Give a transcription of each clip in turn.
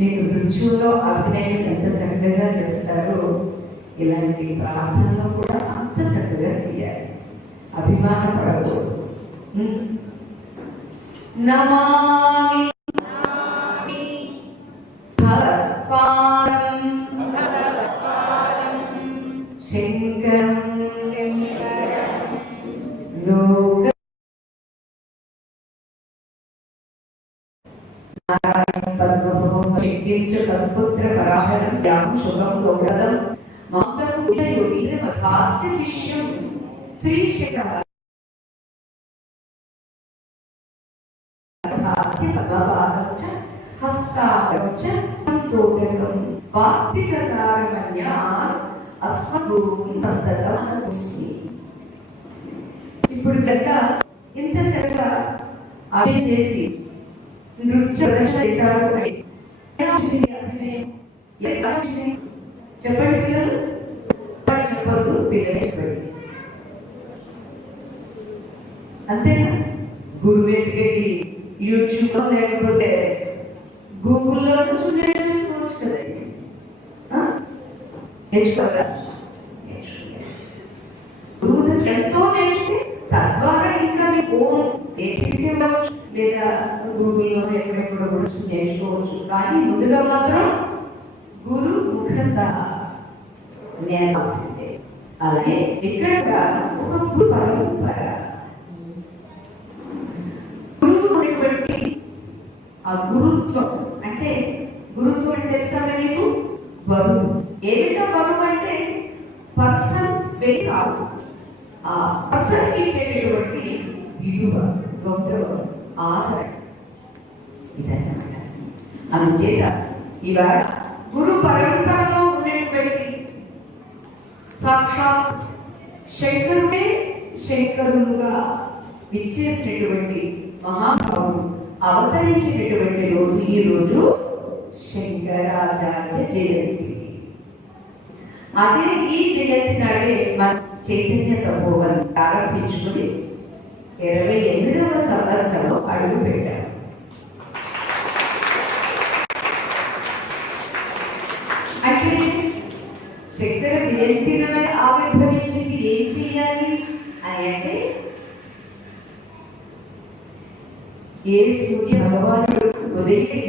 మీకు రుచులో అభినయం ఎంత చక్కగా చేస్తారో ఇలాంటి ప్రార్థనలో కూడా అంత చక్కగా చేయాలి. అభిమానపడకూడదు. నమామి భగవత్పాదం శంకరం లోక తత్పుత్ర పరాశరం జ్ఞానం శుభం గౌరవం మాతృ శిష్యం శ్రీశేఖర ఇప్పుడు పెద్ద ఇంత చక్కగా అవి చేసి నృత్య ప్రదర్శన చేశారు. చెప్పండి పిల్లలు, చెప్పద్దు, పిల్లలే చెప్పండి. అంతేనా? గురువు ఎట్టుకెళ్ళి యూట్యూబ్ లో లేకపోతే గూగుల్లో చూసి నేర్చుకోవచ్చు కదండి. నేర్చుకోగా గురువు ఎంతో నేర్చుకుని తద్వారా ఇంకా మీకు లేదా గూగుల్లో ఎక్కడెక్కడ కూడా నేర్చుకోవచ్చు. కానీ ముందుగా మాత్రం గురు ముఖత నేర్పాల్సిందే. అలాగే ఇక్కడ ఒక గురు పరంపర, గురువు ఉన్నటువంటి ఆ గురుత్వం అంటే గురుత్వం అంటే తెలుసా మీకు? బరువు. ఏమిటో బరువు అంటే పర్సన్ వెయిట్ కాదు, ఆ పర్సన్ ఇచ్చేటటువంటి విలువ, గౌరవం, ఆదరణ. ఇదన్నమాట. అందుచేత ఇవాళ గురు పరంపరలో ఉన్నటువంటి సాక్షాత్ శంకరుడే శంకరులుగా విచ్చేసినటువంటి మహాభావుడు అవతరించినటువంటి రోజు ఈ రోజు శంకరాచార్య జయంతి. అదే ఈ జయంతి నాడే మన చైతన్య తపోవన్ ప్రారంభించుకుని 28వ సంవత్సరంలో అడుగు పెట్టారు. అంటే శంకర జయంతి నాడు ఆవిర్భవించింది ఏం చేయాలి అని అంటే, ఏ సూర్య భగవానుడు ఉదయించి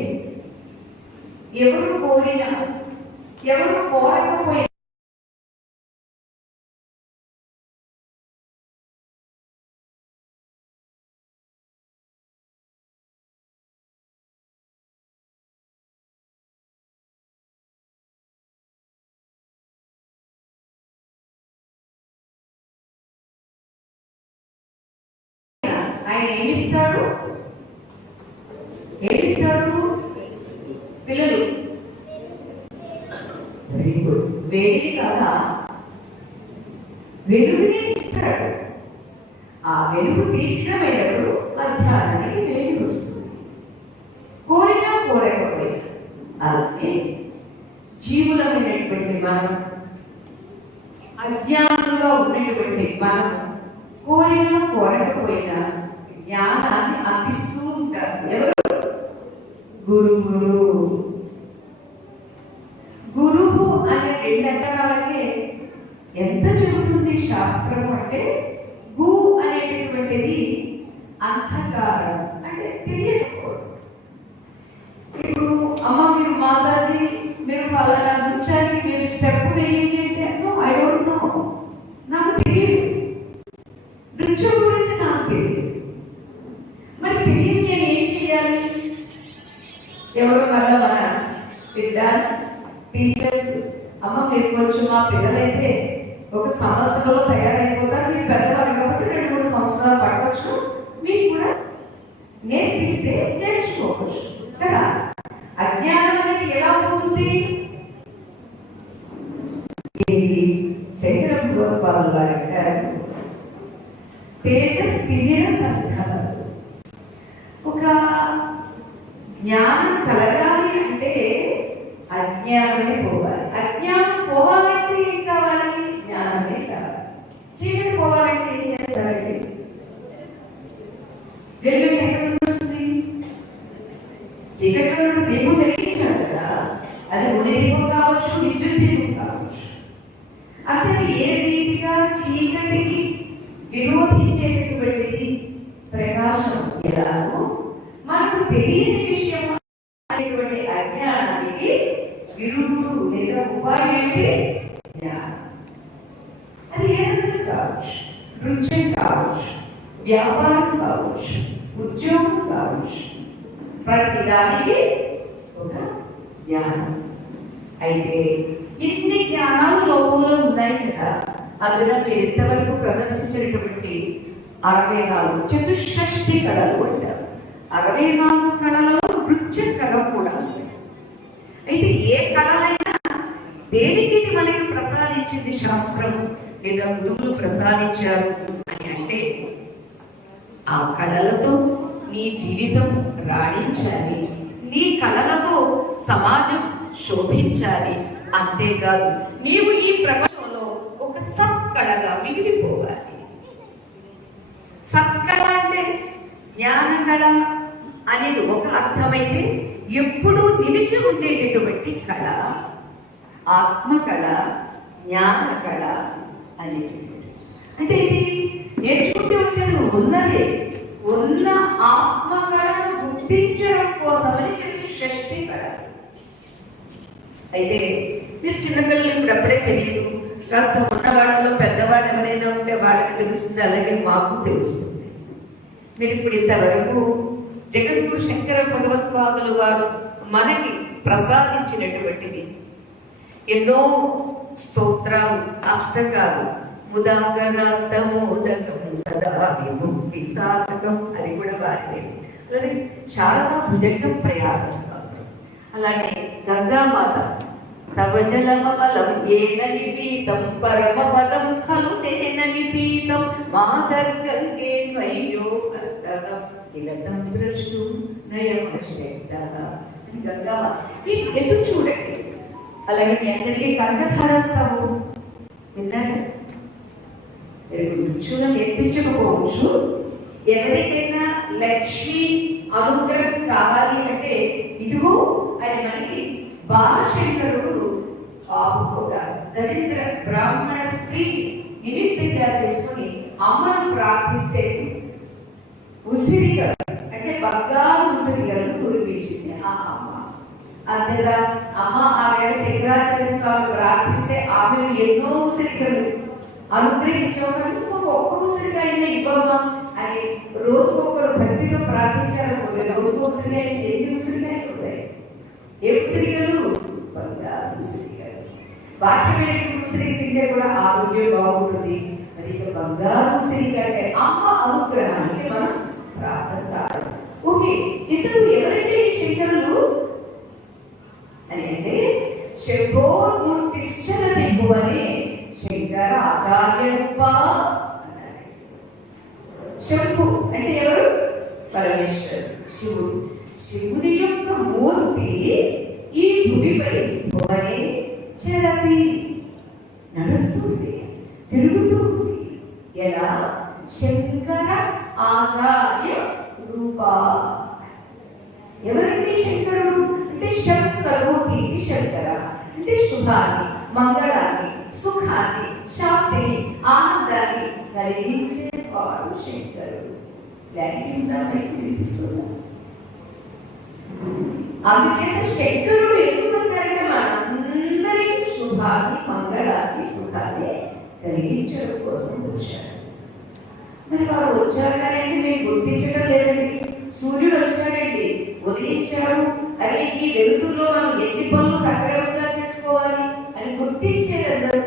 ఎవరు కోరినా ఎవరు కోరకపోయినా ఆయన ఏమిస్తాడు? పిల్లలు వెరీ గుడ్. వేడిని కాదా, వెలుగుని ఇస్తాడు. ఆ వెలుగు తీక్షణమైనప్పుడు మధ్యాహ్నానికి వేడి వస్తుంది. కోరినా కోరకపోయినా. అలాగే జీవులమైనటువంటి మనం, అజ్ఞానంలో ఉన్నటువంటి మనం కోరినా కోరకపోయినా జ్ఞానాన్ని అందిస్తూ ఉంటారు. ఎవరు? గురువు. గురువు అనే 2 అక్షరాలకే ఎంత చెబుతుంది శాస్త్రం అంటే, గు అనేటటువంటిది అంధకారం అంటే తెలియకపోవడం. ఇప్పుడు అమ్మ మీరు మాతాజీ మీరు ఫలానా నృత్యానికి డాన్స్ టీచర్స్, అమ్మ మీరు కొంచెం మా పిల్లలైతే ఒక సంవత్సరంలో తయారైపోతారు, మీరు పెద్దవాళ్ళు కాబట్టి 2-3 సంవత్సరాలు పట్టవచ్చు, మీకు కూడా నేర్పిస్తే నేర్చుకోవచ్చు కదా. అజ్ఞానం అనేది ఎలా పోతుంది? శంకర భగవత్పాదులు వారు అంటారు, తేజస్ తిరిగిన సంఘాలు. ఒక జ్ఞానం కలగాలి అంటే అజ్ఞానమే పోవాలి. అజ్ఞానం పోవాలంటే ఏం కావాలి? జ్ఞానమే కావాలి. చీకటి పోవాలంటే ఏం చేస్తారండి? వెలుగు ఎక్కడ వస్తుంది? చీకటి దీపం వెలిగించాడు కదా, అది ఉడి దీపం కావచ్చు, విద్యుత్ దీపం కావచ్చు. అసలు ఏ రీతిగా చీకటికి విరోధించేటటువంటిది ప్రకాశం ఎలాగో, మనకు తెలియని విషయం అనేటువంటి అజ్ఞానానికి విరుడు లేదా ఉపాయం ఏంటి? జ్ఞానం. అది ఏదైనా కావచ్చు, నృత్యం కావచ్చు, వ్యాపారం కావచ్చు, ఉద్యోగం కావచ్చు, ప్రతి దానికి ఒక జ్ఞానం. అయితే ఇన్ని జ్ఞానాలు లోపల ఉన్నాయి కదా, అందులో మీరు ఇంతవరకు ప్రదర్శించినటువంటి 64 చతుషష్ఠి కళలు అంటారు. 64 కళలలో నృత్య కళ కూడా ఉంది. అయితే ఏ కళలైనా దేనికి ఇది మనకి ప్రసాదించింది శాస్త్రం లేదా గురువులు ప్రసాదించారు అని అంటే, ఆ కళలతో నీ జీవితం రాణించాలి, నీ కళలతో సమాజం శోభించాలి. అంతేకాదు నీవు ఈ ప్రపంచంలో ఒక సత్కళగా మిగిలిపోవాలి. సత్కళ అంటే జ్ఞాన కళ అనేది ఒక అర్థమైతే, ఎప్పుడూ నిలిచి ఉండేటటువంటి కళ ఆత్మకళ, జ్ఞాన కళ అనేటువంటి. అంటే ఇది నేర్చుకుంటే వచ్చేది ఉన్నదే, ఉన్న ఆత్మకళను గుర్తించడం కోసమని చెప్పి షష్ఠి కళ. అయితే మీరు చిన్నపిల్లలు ఇప్పుడు అప్పుడే తెలియదు, కాస్త ఉన్నవాళ్ళలో పెద్దవాళ్ళు ఎవరైనా ఉంటే వాళ్ళకి తెలుస్తుంది, అలాగే మాకు తెలుస్తుంది. మీరు ఇప్పుడు ఇంతవరకు జగద్గురు శంకర భగవత్పాదులు వారు మనకి ప్రసాదించినటువంటిది ఎన్నో స్తోత్రాలు, అష్టకాలు, ముదాకరాత్తమోదకం సదా విముక్తి సాధకం, అది కూడా వారిదే. అలాగే శారదా భుజంగ ప్రయాగస్థానం, అలాగే గంగామాత తవ జలమలం ఏన నిపీతం పరమ పదం ఖలు తేన నిపీతం మాతర్గంగే త్వయ్యో కర్తవం కిలతం ద్రష్టు నయమశ్యక్త. గంగామాత మీరు ఎటు చూడండి. అలాగే మీ అందరికీ కనకధారాస్తాము విన్నారు. రుచులు నేర్పించకపోవచ్చు, ఎవరికైనా లక్ష్మి అనుగ్రహం కావాలి అంటే ఇదిగో అని మనకి బాలశంకరుడు ఒక దరిద్ర బ్రాహ్మణ స్త్రీ నిమిత్తంగా చేసుకుని అమ్మను ప్రార్థిస్తే ఉసిరిగలు అంటే బంగారు ఉసిరిగలను కురిపించింది ఆ అమ్మ. అంతేగా అమ్మ ఆమె శంకరాచార్య స్వామి ప్రార్థిస్తే ఆమెను ఎన్నో ఉసిరిగలు అనుగ్రహించావు, కనీసం ఒక్క ఉసిరిగా అయినా ఇవ్వమ్మా అని రోజుకొకరు భక్తితో ప్రార్థించాలనుకుంటే రోజుకు ఉసిరిగా ఎన్ని ఉసిరిగా ఉంటాయి? ఏ ఉసిరిగలు? బంగారు ఉసిరిగలు. బాహ్యమైన ఉసిరి తింటే కూడా ఆరోగ్యం బాగుంటుంది. మరి ఇక బంగారు ఉసిరిగా అంటే అమ్మ అనుగ్రహానికి మనం ప్రార్థన. ఓకే, ఇద్దరు ఎవరంటే శంకరులు అని అంటే శంభోర్మూర్తిశ్చన దిగువని శంకర ఆచార్య రూప. శంభు అంటే ఎవరు? పరమేశ్వరుడు, శివుడు. శివుని యొక్క మూర్తి ఈ భూమిపై భువనే చరతి, నడుస్తుంది, తిరుగుతుంది. ఎలా? శంకర ఆచార్య రూప. ఎవరంటే శంకరుడు అంటే శంకరోతి శంకర అంటే శుభాన్ని, మంగళాన్ని, సుఖాన్ని, శాంతిని, ఆనందాన్ని కలిగించేవాడు శంకరుడు. వినిపిస్తున్నారు. అందుచేత శంకరుడు ఎందుకు వచ్చారంటే మనందరికీ శుభాన్ని, మంగళాన్ని, సుఖాన్ని కలిగించడం కోసం వచ్చారు. మరి వారు వచ్చారు కానీ మేము గుర్తించడం లేదండి. సూర్యుడు వచ్చాడండి, ఉదయించారు. అరే ఈ వెలుతుల్లో మనం ఎన్ని పనులు సక్రమంగా చేసుకోవాలి అని గుర్తించేదందరూ.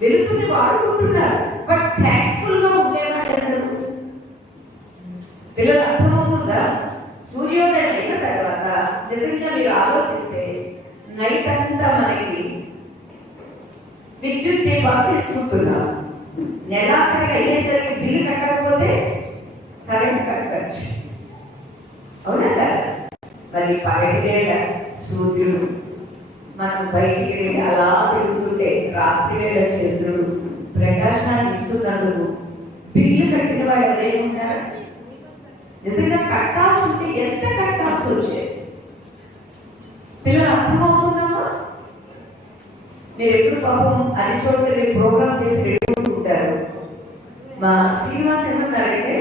వెలుతుని వాడుకుంటున్నారు, బట్ థ్యాంక్ఫుల్ గా ఉండేవాళ్ళందరూ. పిల్లలు అర్థమవుతుందా? సూర్యోదయం అయిన తర్వాత నిజంగా మీరు ఆలోచిస్తే నైట్ అంతా మనకి విద్యుత్ దీపాలు తీసుకుంటున్నాం. నెలాఖరి అయ్యేసరికి బిల్లు కట్టకపోతే కరెంట్ కట్టచ్చు, అవునా కదా? మరి పగటివేళ సూర్యుడు మనం బయటికి వెళ్ళి అలా తిరుగుతుంటే రాత్రి వేళ చంద్రుడు ప్రకాశాన్ని ఇస్తున్నందుకు బిల్లు కట్టిన వాడు ఎవరైనా ఉంటారు? నిజంగా కట్టాల్సి ఉంటే ఎంత కట్టాల్సి వచ్చేది? పిల్లలు అర్థమవుతుందమ్మా? మీరు ఎప్పుడు పాపం అన్ని చోట్ల ప్రోగ్రామ్ చేసి రెడీ ఉంటారు. మా శ్రీనివాస్ ఏమన్నారంటే,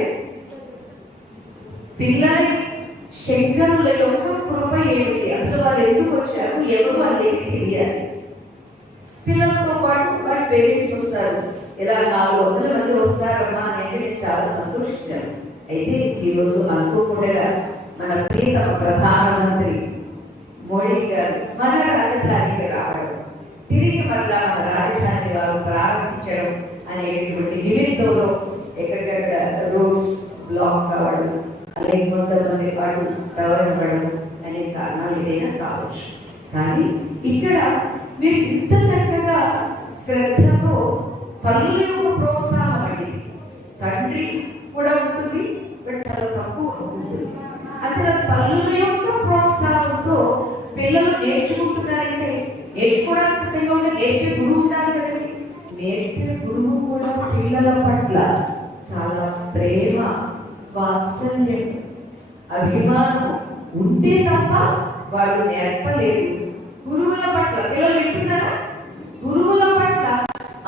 పిల్లల శంకరుల యొక్క కృప ఏమిటి, అసలు వాళ్ళు ఎందుకు వచ్చారు, ఎవరు వాళ్ళేమి తెలియాలి. పిల్లలతో పాటు వాళ్ళ పేరెంట్స్ వస్తారు. ఇలా 400 మంది వస్తారమ్మా అనేది నేను చాలా సంతోషించాను. అయితే ఈరోజు అనుకోకుండా మన ప్రియతమ ప్రధానమంత్రి మోడీ గారు మన రాజధానికి రావడం, తిరిగి మళ్ళా మన రాజధాని వారు ప్రారంభించడం అనేటువంటి నిమిత్తంలో ఎక్కడికక్కడ రోడ్స్ బ్లాక్ కావడం, అలాగే కొంతమంది వాడు టవర్ ఇవ్వడం అనే కారణాలు ఏదైనా కావచ్చు. కానీ ఇక్కడ మీరు ఇంత చక్కగా శ్రద్ధతో తల్లులకు ప్రోత్సాహం అండి. తండ్రి కూడా ఉంటుంది, బట్ చాలా తక్కువ ఉంటుంది. అసలు తల్లుల యొక్క ప్రోత్సాహంతో పిల్లలు నేర్చుకుంటున్నారంటే నేర్చుకోవడానికి సిద్ధంగా ఉంటే నేర్పే గురువు ఉండాలి కదండి. నేర్పే గురువు కూడా పిల్లల పట్ల చాలా ప్రేమ, వాత్సల్యం, అభిమానం ఉంటే తప్ప వాళ్ళు నేర్పలేదు. గురువుల పట్ల పిల్లలు వింటున్నారా? గురువుల పట్ల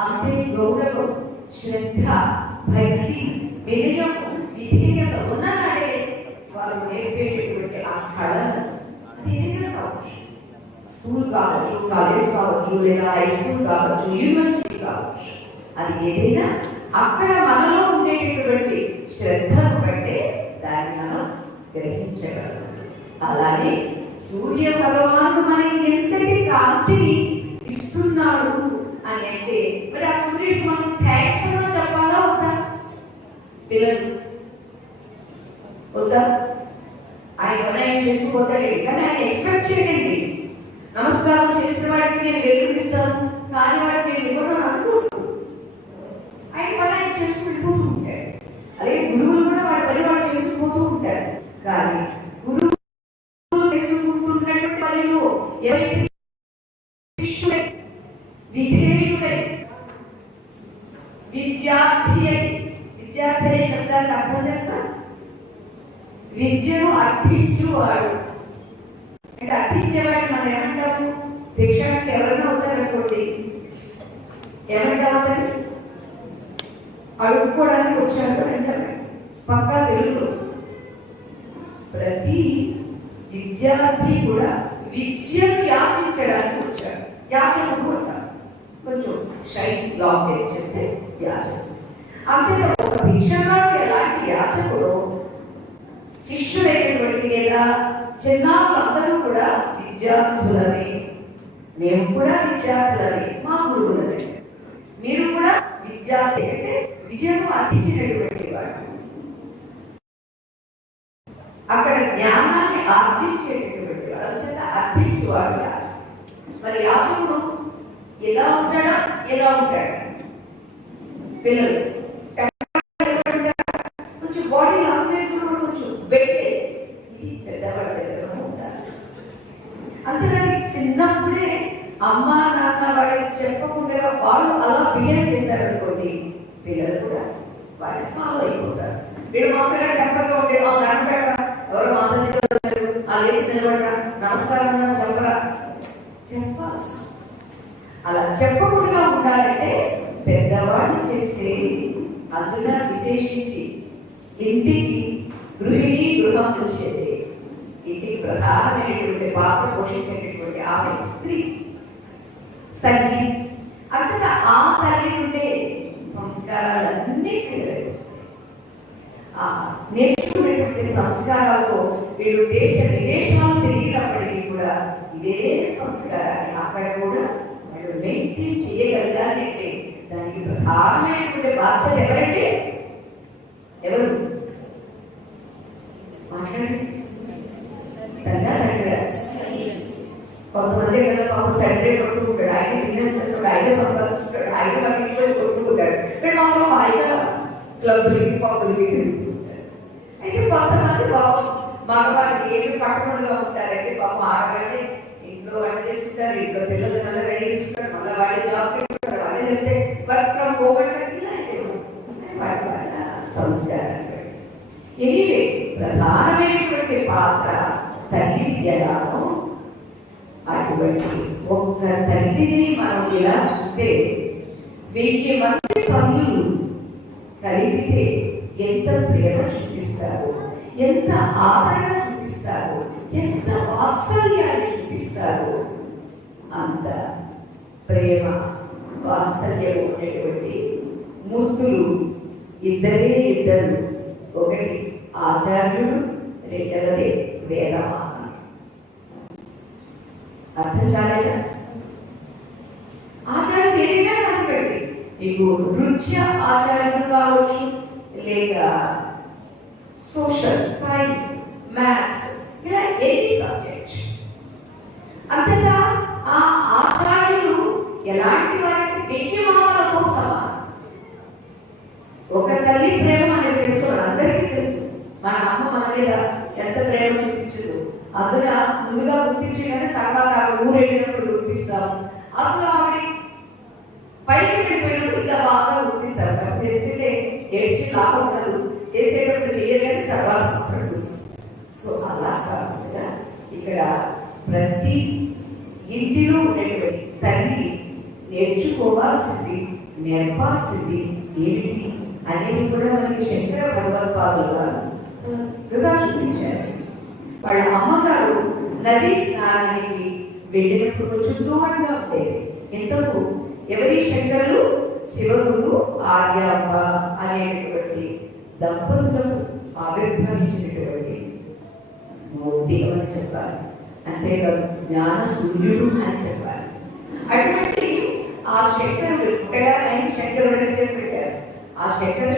అంతే గౌరవం, శ్రద్ధ, భక్తి, వినయం, విధేయత ఉన్ననాడే వాళ్ళు నేర్పేటటువంటి ఆ కళను అది ఏదైనా కావచ్చు. స్కూల్ కావచ్చు, కాలేజ్ కావచ్చు, లేదా హై స్కూల్ కావచ్చు, యూనివర్సిటీ కావచ్చు, అది ఏదైనా అక్కడ మనలో ఉండేటటువంటి శ్రద్ధను బట్టే దాన్ని మనం గ్రహించగలం. అలాగే సూర్య భగవానుడు మనకి ఎంతటి కాంతిని ఇస్తున్నాడు అని అంటే, మరి ఆ సూర్యుడికి మనం థ్యాంక్స్ అని చెప్పాలా వద్దా? పిల్లలు వద్దా? ఆయన పని చేసుకుపోతాడు, కానీ ఆయన ఎక్స్పెక్ట్ చేయండి. నమస్కారం చేసిన వాడికి నేను వెలుగునిస్తాను, కానీ వాడికి నేను ఇవ్వడం అనుకుంటూ ఆయన పని ఆయన చేసుకుంటూ ఉంటాడు. అలాగే గురువులు కూడా వాడి పని వాళ్ళు చేసుకుంటూ ఉంటారు. కానీ గురువులు చేసుకుంటున్నటువంటి పనిలో ఎవరైతే శిష్యుడై, విధేయుడై, విద్యార్థి అని, విద్యార్థి అనే శబ్దానికి అర్థం చేస్తా, విద్యను అర్థించువాడు అంటే అర్థించేవాడిని మనం ఏమంటాము? భిక్షానికి ఎవరైనా వచ్చారనుకోండి ఏమంటాము? అడుక్కోవడానికి వచ్చారు అంటారు. పక్కా తెలుగు ప్రతి విద్యార్థి కూడా విద్యను యాచించడానికి వచ్చాడు. యాచకుడు అంటారు, కొంచెం షైన్ లాంగ్వేజ్ చెప్తే యాచకుడు. అంతే ఒక భిక్షగాడు ఎలాంటి యాచకుడు, శిష్యుడైనటువంటి లేదా చిన్నారులందరూ కూడా విద్యార్థులమే. మేము కూడా విద్యార్థులమే, మా గురువులమే. మీరు కూడా విద్యార్థి అంటే విజయము అర్జించినటువంటి వాడు, అక్కడ జ్ఞానాన్ని ఆర్జించేటటువంటి వాడు, చేత అర్థించేవాడు యాచకుడు. మరి యాచకుడు ఎలా ఉంటాడా? ఎలా ఉంటాడు? పిల్లలు కొంచెం బాడీ లాంగ్వేజ్ కూడా కొంచెం పెట్టే, ఇది పెద్దవాళ్ళ దగ్గర ఉంటారు. అంతేగాని చిన్నప్పుడే అమ్మ నాన్న వాళ్ళకి చెప్పకుండా వాళ్ళు అలా బిహేవ్ చేశారనుకోండి, పిల్లలు కూడా వాళ్ళని ఫాలో అయిపోతారు. వీళ్ళు మా పిల్లలు టెంపర్గా ఉంటే కనపడరా, ఎవరు మాతాజీ వచ్చారు, ఆ లేచి నిలబడరా, నమస్కారం చెప్పరా, చెప్పాల్సి. అలా చెప్పకుండా ఉండాలంటే పెద్దవాళ్ళు చేస్తే, అందులో విశేషించి ఇంటికి గృహిణి గృహం వచ్చేది, ఇంటికి ప్రధానమైనటువంటి పాత్ర పోషించేటటువంటి ఆమె స్త్రీ, తల్లి. అసలు ఆ తల్లి ఉండే సంస్కారాలన్నీ పిల్లలకు వస్తాయి. నేర్చుకునేటువంటి సంస్కారాలతో వీళ్ళు దేశ విదేశాలు తిరిగినప్పటికీ కూడా ఇదే సంస్కారాన్ని అక్కడ కూడా వాళ్ళు మెయింటైన్ చేయగలగాలి. అంటే దానికి ప్రధానమైనటువంటి బాధ్యత ఎవరంటే ఎవరు మాట్లాడండి. కొంతమంది పాపం తండ్రి కొట్టుకుంటాడు, ఆయన బిజినెస్ చేస్తాడు, ఆయన సంపాదిస్తాడు, ఆయన మన ఇంట్లో కొట్టుకుంటాడు, మేము అందరూ హాయిగా క్లబ్లకి పబ్బులకి తిరుగుతుంటారు. అయితే కొంతమంది పాపం మగవారికి ఏమి పట్టకుండా ఉంటారంటే పాపం ఆడవాళ్ళని ఇంట్లో వంట చేసుకుంటారు, ఇంట్లో పిల్లలు మళ్ళీ రెడీ చేసుకుంటారు, మళ్ళీ వాళ్ళ జాబ్ పెట్టుకుంటారు, వాళ్ళే వెళ్తే వర్క్ ఫ్రమ్ హోమ్ అంటే ఇలా అయితే వాళ్ళ వాళ్ళ సంస్కారం. ఎనివే ప్రధానమైనటువంటి పాత్ర తల్లి ఎలాగో అటువంటి ఒక్క తల్లిని మనం ఇలా చూస్తే 1000 మంది తల్లులు కలిగితే ఎంత ప్రేమ చూపిస్తారు, ఎంత ఆదరణ చూపిస్తారు, ఎంత వాత్సల్యాన్ని చూపిస్తారు. అంత ప్రేమ వాత్సల్యం ఉన్నటువంటి మూర్తులు ఇద్దరు. ఒకటి ఆచార్యుడు, రెండవది వేదమాత. అర్థం కాలేదా? ఆచార్యుడు ఏదైనా కనిపెట్టి మీకు నృత్య ఆచార్యులు కావచ్చు, లేక సోషల్ సైన్స్, మ్యాథ్స్, ఇలా ఎనీ సబ్జెక్ట్. అంతేత ఆ ఆచార్యులు ఎలాంటి వారికి 1000 మాటలతో సమానం. ఒక తల్లి ప్రేమ మనకు తెలుసు, అందరికీ తెలుసు. మన అమ్మ మన మీద ఎంత ప్రేమ చూపించదు, అందున ముందుగా గుర్తించగానే తర్వాత ఊరు వెళ్ళినప్పుడు గుర్తిస్తాము. అసలు ఆవిడ పైకి వెళ్ళిపోయినప్పుడు ఇంకా బాగా గుర్తిస్తారు. ఎందుకంటే ఏడ్చి లాభం ఉండదు, చేసేటప్పుడు చేయగానే తర్వాత. సో అలా కాకుండా ఇక్కడ ప్రతి ఇంటిలో ఉండేటువంటి తల్లి నేర్చుకోవాల్సింది, నేర్పాల్సింది ఏమిటి అనేది కూడా మనకి శంకర భగవత్పాదులు గారు చూపించారు. వాళ్ళ అమ్మగారు నదీ స్నానానికి వెళ్ళినప్పుడు కొంచెం దూరంగా ఉండేది. ఎంతకు ఎవరి శంకరులు? శివగురు ఆర్యామ్మ అనేటువంటి దంపతులకు ఆవిర్భవించినటువంటి మూర్తి అని చెప్పాలి. అంతేకాదు జ్ఞాన సూర్యుడు అని చెప్పాలి. అటువంటి ఆ శంకరుడు ఆయన శంకరుడు అని పేరు పెట్టారు. ఆ శంకర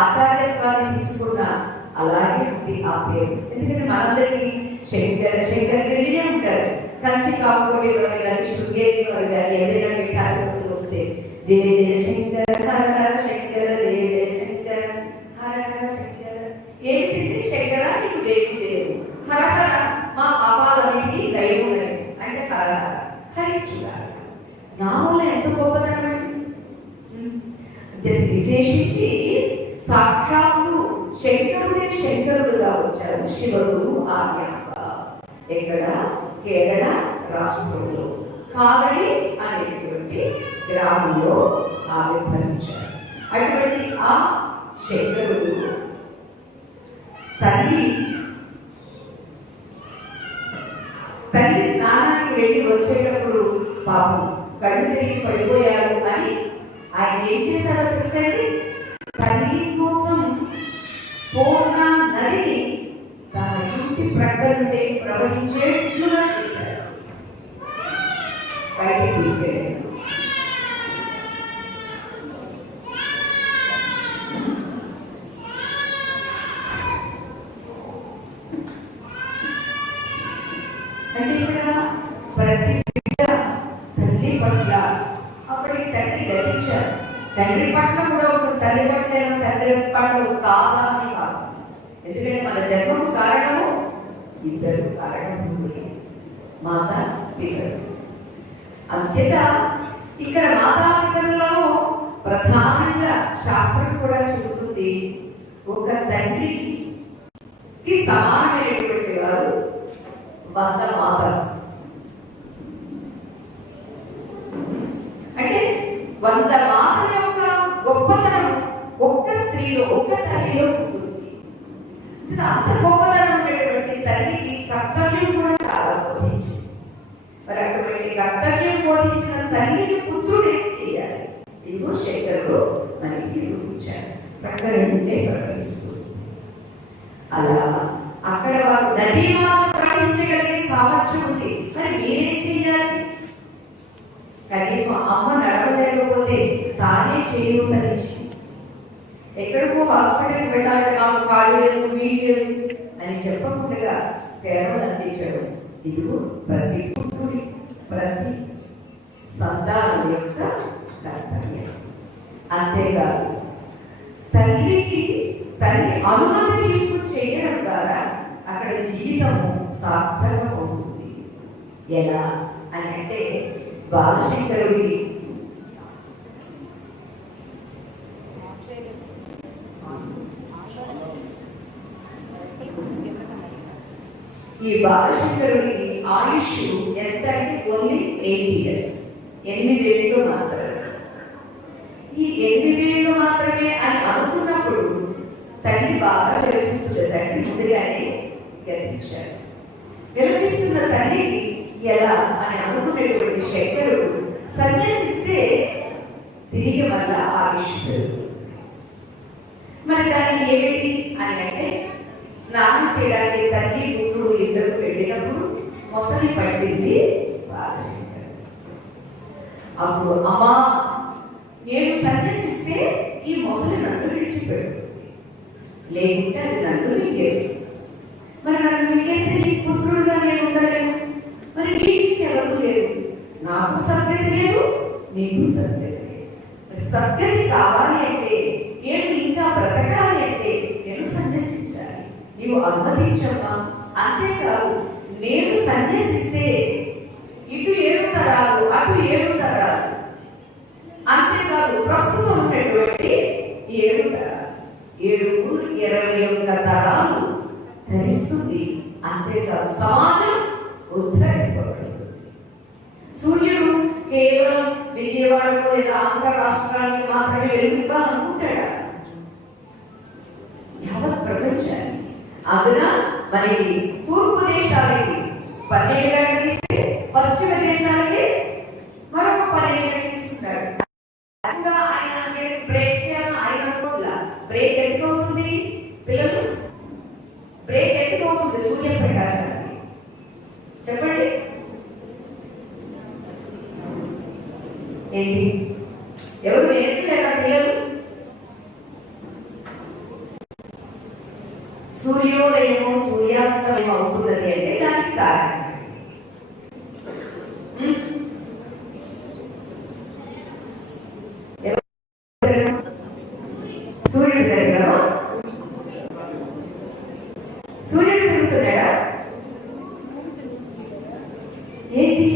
ఆచార్యత్వాన్ని తీసుకున్న అలాగే ఉంది ఆ పేరు. ఎందుకంటే మనందరికీ శంకర వినే ఉంటారు. కంచి కాకపోతే వారు కానీ, శృంగేరి వారు కానీ ఎవరైనా పీఠాధిపతులు వస్తే జయ జయ శంకర, హర హర శంకర, జయ జయ శంకర, హర హర శంకర. ఏమిటంటే శంకర నీకు వేగు చేయదు, హర హర మా పాపాలన్నిటికీ దైవం అంటే హర హర హరించుగారు. నామంలో ఎంత గొప్పదనం అండి. విశేషించి సాక్షాత్తు శంకరుడుగా వచ్చారు శివగురు ఆర్యామ్మ. ఎక్కడ? కేరళ రాష్ట్రంలో కావడి అనేటువంటి గ్రామంలో ఆవిర్భవించారు. అటువంటి ఆ శంకరుడు తల్లి స్నానానికి వెళ్ళి వచ్చేటప్పుడు పాపం కళ్ళు తిరిగి పడిపోయారు అని ఆయన ఏం చేశారో తెలుసండి? తల్లి కోసం పూర్ణ నదిని తన ఇంటి ప్రక్కల నుండి ప్రవహించేట్లుగా చేశారు. బయటికి తీసుకెళ్ళారు. అంటే ఇక్కడ ప్రతి తల్లి పట్ల అప్పటికి తండ్రి గతించారు. తండ్రి పట్ల కూడా ఒక తల్లి పట్ల తండ్రి పట్ల ఒక కాదని కాదు. ఎందుకంటే మన జన్మకు కారణము ఇద్దరు కారణము, మాత పితరు. అందుచేత ఇక్కడ మాతా పితరులలో ప్రధానంగా శాస్త్రం కూడా చెబుతుంది, ఒక తండ్రికి సమానమైనటువంటి వారు 100 మాతలు. అంటే 100 మాతల యొక్క గొప్పతనం ఒక్క స్త్రీలో, ఒక్క తల్లిలో ఉంటుంది. అంత గొప్పతనం ఉండేటువంటి తల్లికి కర్తవ్యం కూడా చాలా బోధించింది. మరి అటువంటి కర్తవ్యం బోధించిన తల్లికి పుత్రుడు ఏం చేయాలి? ఇదిగో శంకరుడు మనకి నిరూపించారు. ప్రకరణే ప్రకటిస్తూ అలా నదీ మార్గం ప్రవహించగలిగే సామర్థ్యం ఉంది. మరి మీరేం చేయాలి? కనీసం అమ్మ నడవలేకపోతే తానే చేయగలిగించి ఎక్కడికో హాస్పిటల్కి వెళ్ళాలి, నాకు కాళ్ళు లేదు వీలు అని చెప్పకుండా సేవలు అందించాడు. ఇదిగో ప్రతి పుట్టుడి ప్రతి సంతానం యొక్క కర్తవ్యం. అంతేకాదు తల్లి అనుమతి తీసుకుని చేయడం ద్వారా అక్కడ జీవితము సార్థకం అవుతుంది. ఎలా అని అంటే బాలశంకరుడి ఈ బాలశంకరుడికి ఆయుష్ ఎంత అంటే ఓన్లీ 8 years, 8 ఏళ్ళు మాత్రమే. ఈ 8 ఏళ్ళు మాత్రమే అని అనుకున్నప్పుడు తల్లి బాగా గెలిపిస్తుంది. తండ్రి ముందుగానే గెలిపించారు. గెలిపిస్తున్న తల్లికి ఎలా అని అనుకునేటువంటి శంకరుడు సన్యాసిస్తే తిరిగి వల్ల ఆయుష్ పెరుగుతుంది. మరి దాన్ని ఏమిటి అని అంటే స్నానం చేయడానికి తల్లి కూతురు ఇద్దరు వెళ్ళినప్పుడు మొసలి పట్టింది బాలశంకరుడు. అప్పుడు అమ్మా నేను సన్యాసిస్తే ఈ మొసలి నన్ను విడిచిపెడుతుంది, లేకుంటే అది నన్ను మింగేస్తుంది. మరి నన్ను మింగేస్తే నీ పుత్రుడుగా నేను ఉండలేను, మరి నీకు ఎవరు లేదు, నాకు సద్గతి లేదు, నీకు సద్గతి లేదు. మరి సద్గతి కావాలి అంటే నేను ఇంకా బ్రతకాలి అంటే నేను సన్యసించాలి, నీవు అనుమతించమ్మా. అంతేకాదు నేను సన్యసిస్తే ఇటు 7 తరాలు అటు 7 తరాలు, అంతేకాదు ప్రస్తుతం ఉన్నటువంటి 7 తరాలు 7 21 తరాలు ధరిస్తుంది. అంతేకాదు సమాజం ఉద్ధరింపబడుతుంది. సూర్యుడు కేవలం విజయవాడలో లేదా ఆంధ్ర రాష్ట్రానికి మాత్రమే వెలుగుతానుకుంటాడా? యావత్ ప్రపంచాన్ని. అందున మనకి తూర్పు దేశాలకి 12 గంటలు ఇస్తే పశ్చిమ దేశాలకి మరొక 12 గంటలు ఇస్తున్నాడు. ఆయన బ్రేక్ చేయాలని ఆయన అనుకోట్లా. బ్రేక్ ఎందుకు అవుతుంది పిల్లలు? బ్రేక్ ఎందుకు అవుతుంది? సూర్యప్రకాశానికి చెప్పండి ఏంటి? ఎవరు నేర్చలేదా పిల్లలు? సూర్యోదయము సూర్యాస్తమయం అవుతున్నది అంటే దానికి కారణం సూర్యుడు దగ్గర సూర్యుడు తిరుగుతున్నాడా ఏంటి?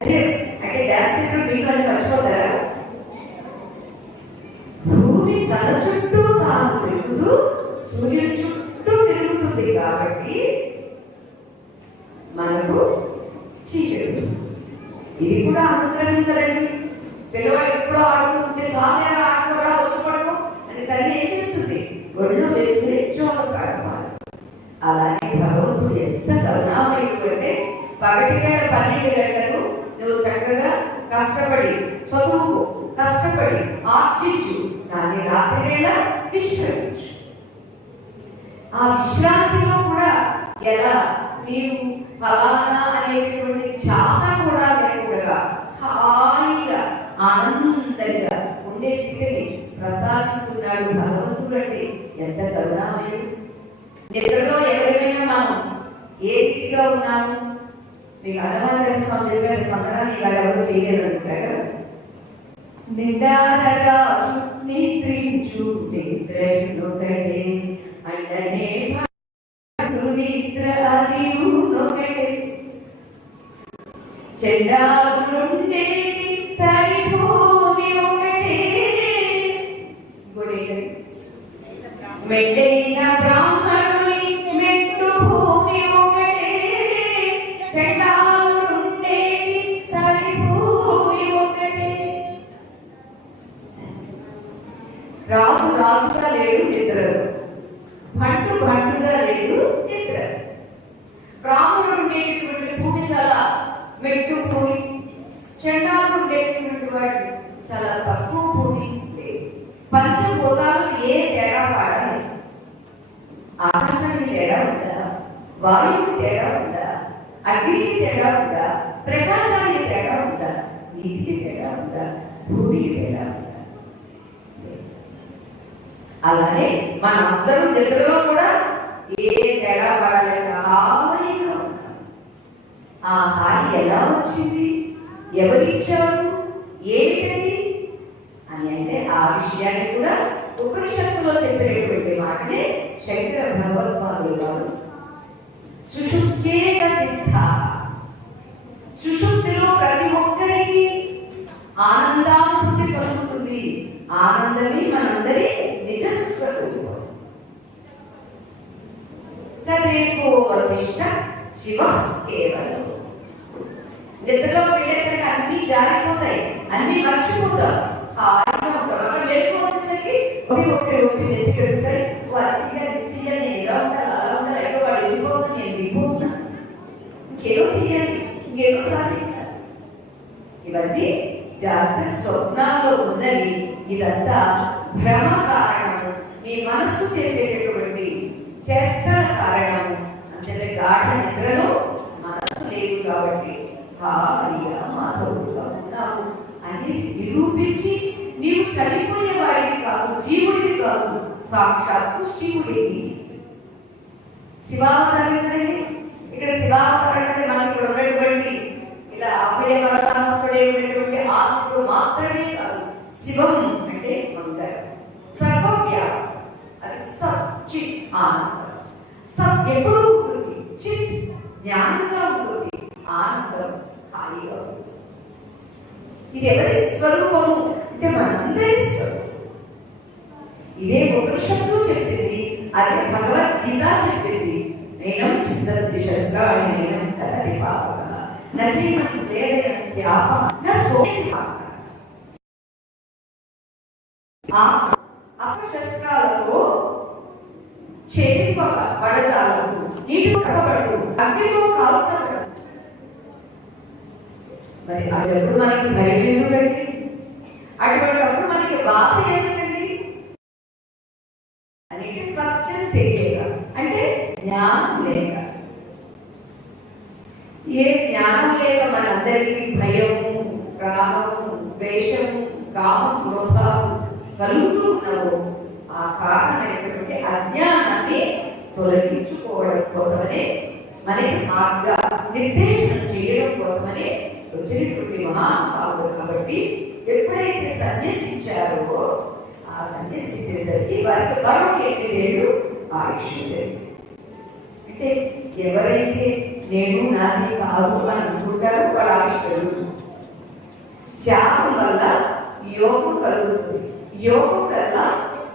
అదే అంటే డాన్స్ చేసిన వీళ్ళు అని మర్చిపోతారా? భూమి తన చుట్టూ తాను తిరుగుతూ సూర్యుడు చుట్టూ తిరుగుతుంది కాబట్టి మనకు చీకటి వస్తుంది. ఇది కూడా అనుగ్రహం కదండి. పిల్లవాడు ఎప్పుడో ఆడుతుంటే చాలా ఆడుకోరా వచ్చి అని తల్లి ఏం చేస్తుంది? ఒళ్ళో వేసుకుని జోలు కాడవాలి. అలాగే భగవంతుడు ఎంత కరుణామయుడు అంటే పగటివేళ 12 గంటలకు నువ్వు చక్కగా కష్టపడి చదువుకో, కష్టపడి ఆర్జించు, దాన్ని రాత్రివేళ విశ్రమించు. ఆ విశ్రాంతిలో కూడా ఎలా నీవు ఫలానా అనేటువంటి ధ్యాస కూడా లేకుండా హాయిగా ఆనందంగా ఉండే స్థితిని ప్రసాదిస్తున్నాడు భగవంతుడు. అంటే ఎంత కరుణామయుడు. నిద్రలో ఎవరైనా మనం ఏ రీతిగా ఉన్నాము? మీకు అన్నమాచార్య స్వామి చెప్పారు, మందరాన్ని ఇలా ఎవరు చేయలేదు అనుకుంటారు. నిద్రగా నిద్రించు నిద్రొకటే అంటనే నిద్ర అదివు ఒకటే చెడ్డాలుండేటి సరిభూమి ఒకటే మెట్టైన బ్రాహ్మణుని మెట్టు భూమి ఒకటే చెడ్డాలుండేటి సరిభూమి ఒకటే. రాజు రాజుగా లేడు నిద్రలో, భంటు భంటుగా లేడు నిద్ర. బ్రాహ్మణుడు ఉండేటటువంటి భూమి చాలా మెట్టు భూమి, చండాలు ఉండేటటువంటి వాడు చాలా తక్కువ భూమి. పంచభూతాలు ఏ తేడా పాడాలి? వాయువుకి తేడా ఉందా? అగ్నికి తేడా ఉందా? ప్రకాశానికి తేడా ఉందా? నీటికి తేడా ఉందా? భూమికి తేడా ఉందా? అలానే మన అందరూ నిద్రలో కూడా ఏ తేడా పడలేక హాయిగా ఉన్నాం. ఆ హాయి ఎలా వచ్చింది? ఎవరిచ్చారు? ఏమిటది అని అంటే ఆ విషయాన్ని కూడా ఉపనిషత్తులో చెప్పినటువంటి మాటనే శంకర భగవత్పాదులు వారు సుషుప్చేక సిద్ధ. సుషుప్తిలో ప్రతి ఒక్కరికి ఆనందానుభూతి కలుగుతుంది. ఆనందమే మనందరి నిజస్వరూపం. తదేకో వశిష్ట శివ కేవలం. నిద్రలో వెళ్ళేసరికి అన్ని జారిపోతాయి, అన్ని మర్చిపోతాం, హాయిగా ఉంటాం. అక్కడ వెలుగు వచ్చేసరికి ఒకటి వెతికెళ్తాయి. వారు చెయ్యాలి, నేను ఎలా ఉండాలి, అలా ఉండాలి, ఎక్కడ వాడు వెళ్ళిపోతుంది, నేను దిగిపోతున్నా, ఇంకేదో చెయ్యాలి, ఇంకేదో సాధించాలి. ఇవన్నీ జాగ్రత్త స్వప్నాల్లో ఉన్నది. ఇదంతా భ్రమ కారణము, నీ మనస్సు చేసేటటువంటి చేష్టల కారణము. అంతే గాఢ నిద్రలో మనస్సు లేదు కాబట్టి హాయిగా మాధవుడుగా ఉన్నావు అని నిరూపించి నీవు చనిపోయేవాడివి కాదు, జీవుడివి కాదు, సాక్షాత్తు శివుడివి. శివావతారం కదండి. ఇక్కడ శివావతారం అంటే మనకి ఉన్నటువంటి ఇలా అభయవరాస్తుడైనటువంటి ఆస్తుడు మాత్రమే కాదు. శివం అంటే మంగళం, సర్వవ్యాపం. అది సత్ చిత్ ఆనందం. సత్ ఎప్పుడూ ఉంటుంది, చిత్ జ్ఞానంగా ఉంటుంది, ఆనందం హాయిగా ఉంటుంది. ఇది ఎవరి స్వరూపము అంటే మనందరి స్వరూపం. ఇదే ఉపనిషత్తు చెప్పింది, అదే భగవద్గీత చెప్పింది. నైనం చిందంతి శస్త్రాణి నైనం తరతి పాపక నజీవం వేదయంత్యాప న సోపాక. ఆ అస్త్రశస్త్రాలతో ఛేదింపబడతారు, నీటిలో కప్పబడదు, అగ్నిలో కాల్చబడదు. మరి అప్పుడు మనకి భయం ఎందుకండి? అటువంటిప్పుడు మనకి బాధ ఎందుకండి? అనేది సత్యం తెలియక, అంటే జ్ఞానం లేక. ఏ జ్ఞానం లేక మనందరికీ భయము, రాగము, ద్వేషము, కామం, క్రోధాలు కలుగుతూ ఉన్నావు. ఆ కారణమైనటువంటి అజ్ఞానాన్ని తొలగించుకోవడం కోసమనే, మనకి మార్గ నిర్దేశనం చేయడం కోసమనే వచ్చినటువంటి మహానుభావుడు. కాబట్టి ఎప్పుడైతే సన్యసించారో ఆ సన్యసించేసరికి వారికి మరొక 8 ఏళ్ళు ఆయుష్. అంటే ఎవరైతే నేను నాది కాదు అని అనుకుంటారో వాళ్ళ ఆయుష్ పెరుగుతుంది. త్యాగం వల్ల యోగం కలుగుతుంది, యోగం వల్ల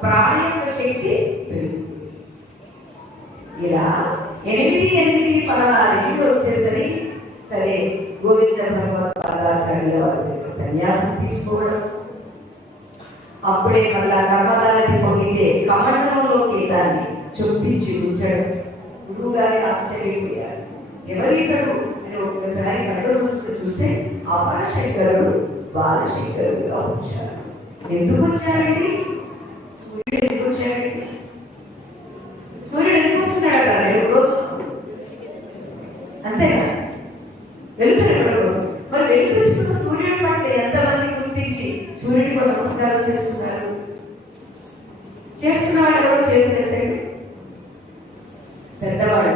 ప్రాణ యొక్క శక్తి పెరుగుతుంది. ఇలా 8 16 వచ్చేసరికి సరే గోవింద భగవత్పాదాచార్యుల వారి సన్యాసం తీసుకోవడం. అప్పుడే మళ్ళా కర్మదాలని పొందితే కమండలంలోకి దాన్ని చొప్పించి ఉంచడం. గురువు గారి ఆశ్చర్యపోయారు, ఎవరిద్దరు అని ఒక్కసారి కంటూ చూస్తే అపరశంకరుడు బాలశంకరుడుగా వచ్చారు. ఎందుకు వచ్చారండి? సూర్యుడు ఎందుకు వచ్చారండి? సూర్యుడు ఎందుకు వస్తున్నాడు కదా 2 రోజులు, అంతేనా? వెలుతురు కోసం. మరి వెలుతురిస్తున్న సూర్యుడు పట్ల ఎంతమంది గుర్తించి సూర్యుడికి నమస్కారం చేస్తున్నారు? చేస్తున్న వాళ్ళు ఎవరో చేతులెత్తండి. పెద్దవాడు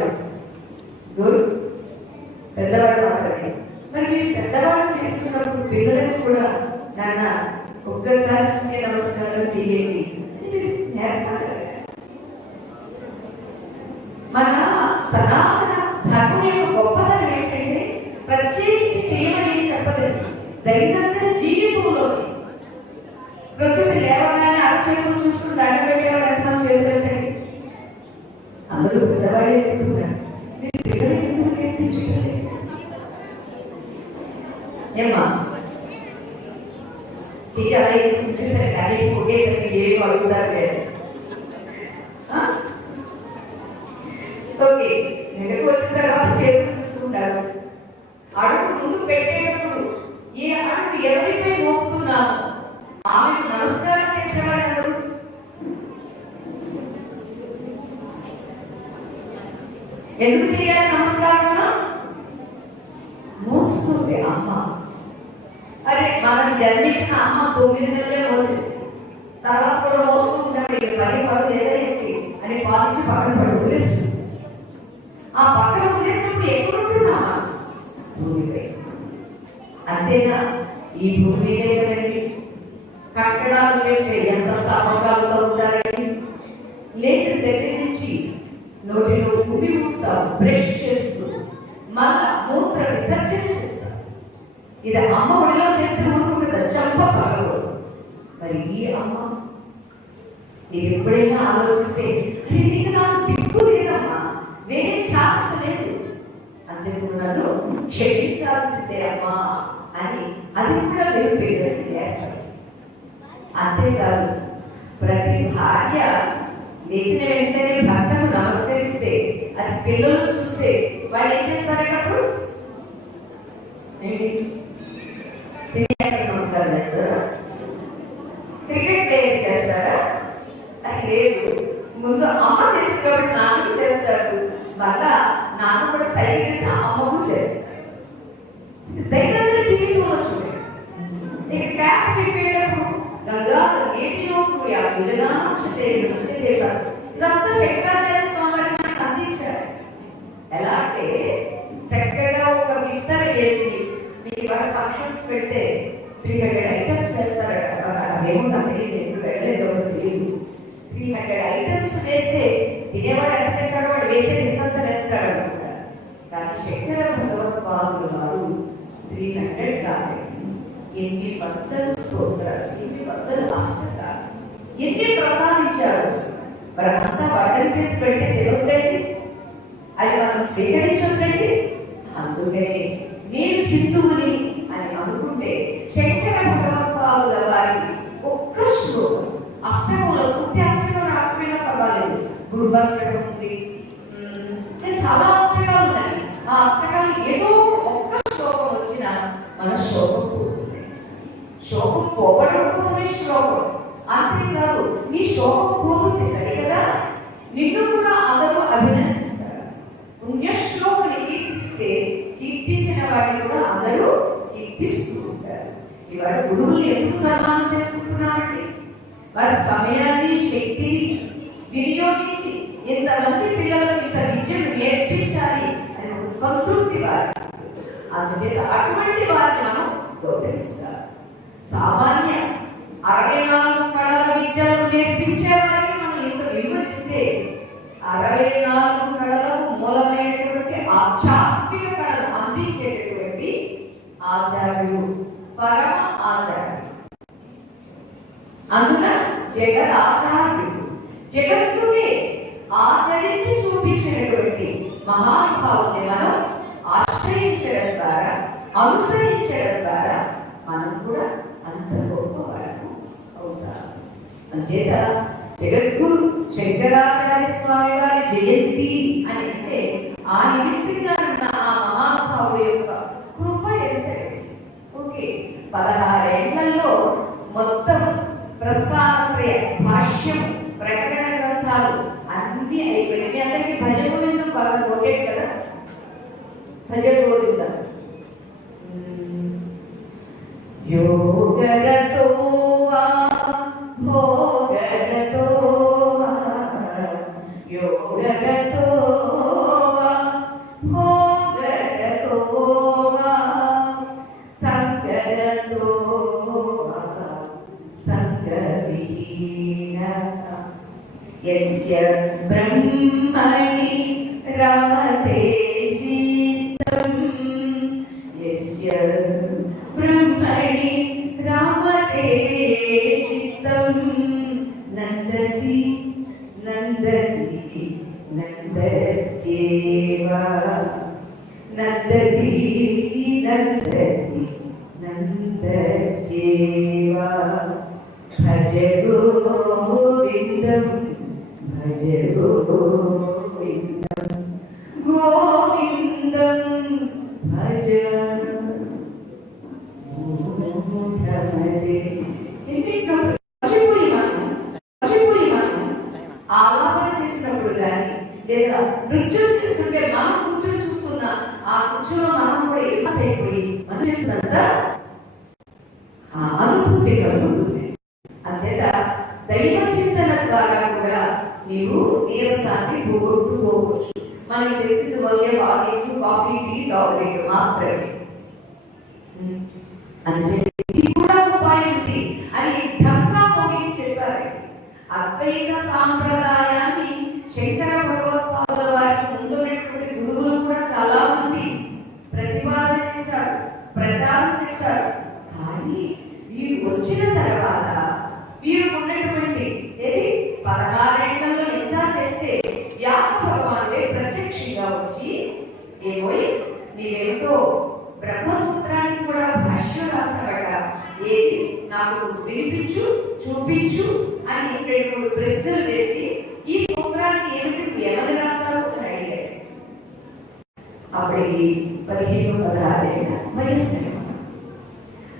గురు, పెద్దవాడు మాత్రమే. మరి మీరు పెద్దవాడు చేస్తున్నప్పుడు పిల్లలకు కూడా నాన్న ఒక్కసారి సూర్య నమస్కారం చేయండి నేర్పాలి. మన సనాతన ధర్మం యొక్క గొప్పతనం ఏంటంటే ప్రత్యేకించి చేయమని చెప్పలేదు. దైనందిన జీవితంలో ప్రకృతి లేవగానే అరచేతులు చూసుకుని దండ పెట్టేవాళ్ళు ఎంతమంది చేతులెత్తండి. అందరూ పెద్దవాళ్ళే ఎత్తుతున్నారు. మీరు పిల్లలకి ఎందుకు నేర్పించలేదు? ఏమ్మా చెయ్యాలి చూసేసరికి కానీ ఒకేసరికి ఏమి అడుగుతారు లేదు. ఓకే, వెనక్కి వచ్చిన తర్వాత చేతులు చూసుకుంటారు. అడుగు ముందు పెట్టేటప్పుడు ఏ అడుగు ఎవరిపై మోపుతున్నాము ఆమెకు నమస్కారం చేసేవాడు ఎవరు? ఎందుకు చేయాలి నమస్కారం? మోస్తుంది అమ్మ. అరే మనం జన్మించిన అమ్మ 9 నెలలే మోసింది, తర్వాత కూడా మోస్తూ ఉంటాడు. ఇక పని పడదు ఏదైతే అని పాలించి పక్కన పడి వదిలేస్తుంది. ఆ పక్కన వదిలేసినప్పుడు ఎప్పుడు ఉంటున్నామా? భూమిపై. అంతేనా? ఈ భూమి మీదే కదండి కట్టడాలు చేస్తే ఎంత అమ్మకాలు అవుతారండి. లేచిన దగ్గర నుంచి నోటిలో ఉమ్మి మూస్తాం, బ్రష్ చేస్తూ మళ్ళా మూత్ర విసర్జన చేస్తాం. ఇది అమ్మ ఒడిలో చేస్తే ఊరుకుంటుందా? చంప పగలదు. మరి ఈ అమ్మ నీకు ఎప్పుడైనా ఆలోచిస్తే నీకు నాకు దిక్కు లేదమ్మా, వేరే ఛాన్స్ లేదు, అంతేకున్నాను క్షమించాల్సిందే అమ్మా అని అది కూడా వెళ్ళిపోయింది. అంతేకాదు ప్రతి భార్య లేచిన వెంటనే భర్తకు నమస్కరిస్తే అది పిల్లలు చూస్తే వాళ్ళు ఏం చేస్తారన్నప్పుడు నమస్కారం చేస్తారా? క్రికెట్ ప్లేయర్ చేస్తారా? లేదు, ముందు అమ్మ చేస్తుంది కాబట్టి నాన్న చేస్తారు, మళ్ళా నాన్న కూడా సైడ్ చేస్తే అమ్మకు చేస్తారు. దైనందిన జీవితంలో చూడండి, నీకు ట్యాప్ పెట్టేటప్పుడు గంగా ఏటిలో చేశారు. ఇదంతా శంకరాచార్య స్వామి మనకు అందించారు. ఎలా అంటే చక్కగా ఒక విస్తర వేసి మీకు వాటి ఫంక్షన్స్ పెడితే 300 ఐటమ్స్ వేస్తారట. అవేమో నాకు తెలియదు, వెళ్ళలేదు, 300 ఐటమ్స్ వేస్తే తినేవాడు ఎంత తింటాడు, వాడు వేసేది ఇంతంత వేస్తాడు అనమాట. కానీ శంకర భగవత్పాదులు వారు 300 కాదు, ఎన్ని వందలు స్తోత్రాలు, ఎన్ని వందలు అష్టకాలు, ఎన్ని ప్రసాదించారు. మరి అంతా వంటలు చేసి పెడితే తెలియదండి, అది మనం స్వీకరించొద్దండి. అందుకనే నేను హిందువుని అని అనుకుంటే శంకర భగవత్పాదుల వారి ఒక్క శ్లోకం, అష్టకంలో పూర్తి అష్టకం రాకపోయినా పర్వాలేదు, గురుభాష్టకం ఉంది, చాలా అష్టకాలు ఉన్నాయి. ఆ అష్టకాలు ఏదో ఒక్క శ్లోకం వచ్చినా మన శోకం పోతుంది. శోకం పోవడం కోసమే శ్లోకం, అంతేకాదు నీ శోకం పోతుంది సరే కదా. నిన్ను కూడా అందరూ అభినందిస్తారు. పుణ్యశ్లోకని కీర్తిస్తే కీర్తించిన వాడిని కూడా అందరూ కీర్తిస్తూ ఉంటారు. ఇవాళ గురువులు ఎందుకు సన్మానం చేసుకుంటున్నామండి? వారి సమయాన్ని శక్తిని వినియోగించి ఎంతమంది పిల్లలకు ఇంత విద్యను నేర్పించాలి అని ఒక సంతృప్తి వారి. అందుచేత అటువంటి వారిని మనం గౌరవిస్తారు. సామాన్య 64 కళల విద్యను నేర్పించే వారికి మనం ఎంత విలువనిస్తే 64 కళలకు మూలమైనటువంటి ఆధ్యాత్మిక కళను అందించేటటువంటి ఆచార్యుడు, పరమ ఆచార్యుడు, అందున జగదాచార్యుడు, జగత్తునే ఆచరించి చూపించినటువంటి మహానుభావుని మనం ఆశ్రయించడం ద్వారా, అనుసరించడం ద్వారా మనం కూడా అంత గొప్పవారు అవుతారు. అంచేత జగద్గురు శంకరాచార్య స్వామి వారి జయంతి అని అంటే ఆ నిమిత్తంగా ఉన్న ఆ మహానుభావుడు యొక్క కృప ఎంత. ఓకే, 16 ఏళ్లలో మొత్తం ప్రస్థానత్రయ భాష్యం, ప్రకటన గ్రంథాలు అన్ని అయిపోయినాయి. మీ అందరికీ భజన గోవిందం బాగా కొట్టేది కదా, భజన గోవిందం. యోగరతో వా భోగరతో వా, యోగరతో వా భోగరతో వా, సంగరతో వా సంగవిహీన, యస్య బ్రహ్మణి రమతే చిత్తం, యస్య బ్రహ్మణి రమతే చిత్తం, నందతి నందతి నందత్యేవ, నందతి నందతి నందత్యేవ, భజ గోవిందం భజ గోవిందం గోవిందం భజ. ఆలాపన చేసినప్పుడు కానీ లేదా నృత్యం చేస్తుంటే చేసినంత అనుభూతి కలుగుతుంది. అంచేత దైవ చింతన ద్వారా కూడా నీవు నీరసాన్ని పోగొట్టుకోవచ్చు. మనకి తెలిసింది వల్లే వాగేసు కాఫీ టీ తాగలేదు మాత్రమే. అంచేత ఇది కూడా ఉపాయం ఉంది అని ఢంకా మోగించి చెప్పారు. అద్వైత సాంప్రదాయాన్ని శంకర భగవత్పాదుల వారికి ముందున్నటువంటి గురువులు కూడా చాలా మంది ప్రతిపాదన చేశారు, ప్రచారం చేశారు. కానీ వీరు వచ్చిన తర్వాత వీరు ఉన్నటువంటి 16 ఏళ్లలో ఎంత చేస్తే వ్యాస భగవానుడే ప్రత్యక్షంగా వచ్చి ఏమోయ్ నీవేమిటో బ్రహ్మసూత్రానికి కూడా భాష్యం రాసావట, ఏది నాకు వినిపించు చూపించు అని 2 ప్రశ్నలు వేసి ఈ సూత్రానికి ఏమిటి ఎవరు రాశారు అని అడిగారు. అప్పటికి 15-16 ఏళ్ళ వయస్సు.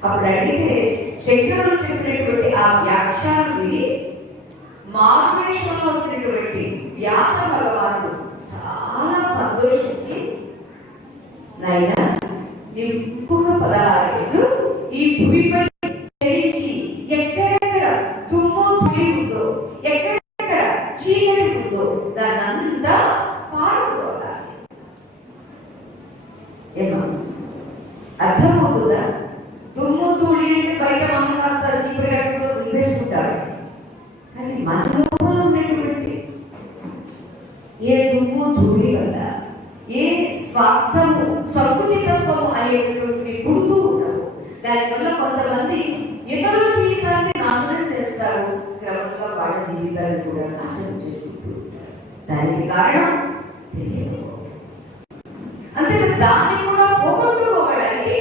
అప్పుడు అడిగితే శంకరులు చెప్పినటువంటి ఆ వ్యాఖ్యానం విని మార్గేశ్వరంలో వచ్చినటువంటి వ్యాస భగవానుడు చాలా సంతోషించి, నాయనా నీవు ఇంకొక 16 ఏళ్ళు ఈ భూమిపై చేయించి ఎక్కడెక్కడ తుమ్ము తులి ఉందో, ఎక్కడెక్కడ చీకటి ఉందో దాన్నంతా పారుకోవాలి. ఏమో అర్థమవుతుందా? తుమ్ము తూళి అంటే బయట మనం కాస్త చీకటి కట్టుకుంటూ దులిపేసుకుంటారు. కానీ మన లోపల ఉన్నటువంటి ఏ తుమ్ము తూళి వల్ల ఏ స్వార్థము సంకుచితత్వము అనేటువంటి పుడుతూ ఉంటారు. దానివల్ల కొంతమంది ఇతరుల జీవితాన్ని నాశనం చేస్తారు, క్రమంగా వాళ్ళ జీవితాన్ని కూడా నాశనం చేసుకుంటూ ఉంటారు. దానికి కారణం తెలియకపోవడం. అంతే దాన్ని కూడా పోగొట్టుకోవడానికి